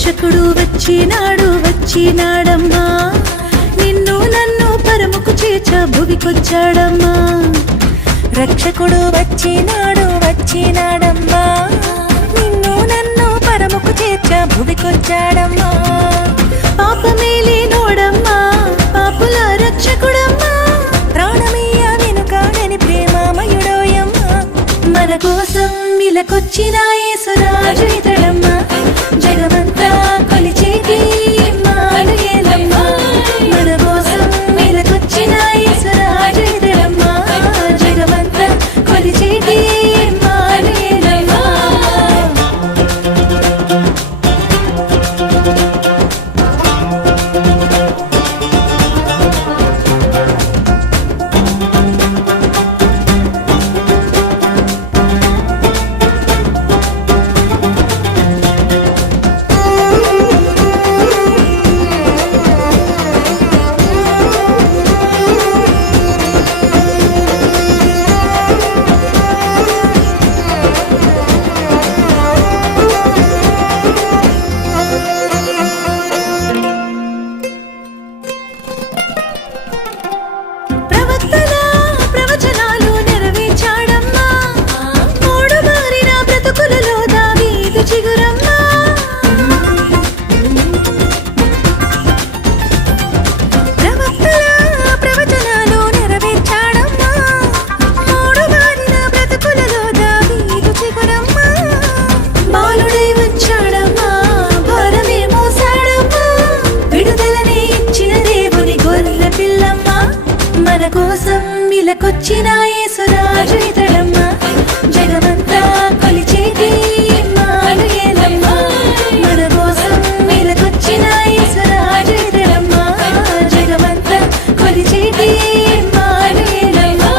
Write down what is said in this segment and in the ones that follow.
రక్షకుడు వచ్చినాడమ్మా నిన్ను నన్ను పరముకు చేర్చ భువికొచ్చాడమ్మా రక్షకుడు వచ్చినాడమ్మా నిన్ను నన్ను పరముకు చేర్చ భువికొచ్చాడమ్మా పాపమేలేనోడమ్మా పాపుల రక్షకుడమ్మా ప్రాణమయ్య వెనుకాడని ప్రేమమయుడోయమ్మా మన కోసం ఇలకొచ్చిన యేసురాజు ఇతడమ్మా జగమంతా కొలిచేటి ఇమ్మానుయేలమ్మా మన కోసం ఇలకొచ్చిన యేసురాజు ఇతడమ్మా జగమంతా కొలిచేటి ఇమ్మానుయేలమ్మా ప్రవచనాలు నెరవేర్చాడమ్మా మూడు మారిన బ్రతుకులలో దావీదు చిగురమ్మా ప్రవచనాలు నెరవేర్చాడమ్మా మూడు మారిన బ్రతుకులలో దావీదు చిగురమ్మా బాలుడై వచ్చాడమ్మా భారమే మోసాడమ్మా విడుదలనే ఇచ్చిన దేవుని గొర్రె పిల్లమ్మా మన కోసం ఇలకొచ్చిన యేసురాజు ఇతడమ్మా జగమంతా కొలిచేటి ఇమ్మానుయేలమ్మా మన కోసం ఇలకొచ్చిన యేసురాజు ఇతడమ్మా జగమంతా కొలిచేటి ఇమ్మానుయేలమ్మా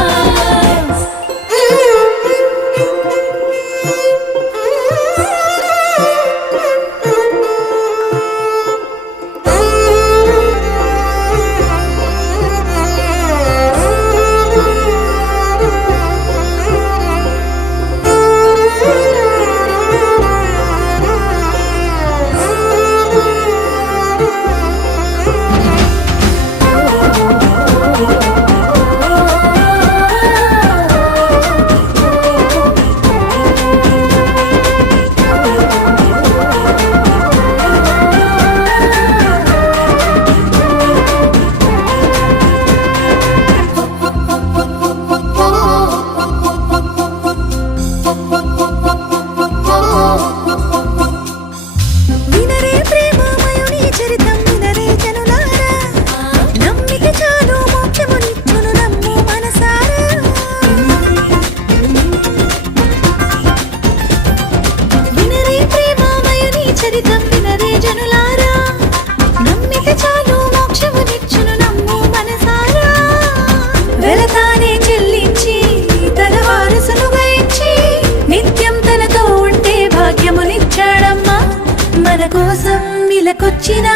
వినరే ప్రేమమయుని చరితం వినరే జనులారా నమ్మిక చాలు మోక్షమునిచ్చును నమ్ము మనసారా వినరే ప్రేమమయుని చరితం వినరే జనులారా నమ్మిక చాలు మోక్షమునిచ్చును నమ్ము మనసారా వెలతానే చెల్లించి తన వారసులుగా ఇచ్చి నిత్యం తనతో ఉంటే భాగ్యమునిచ్చాడమ్మా మన కోసం ఇలకొచ్చిన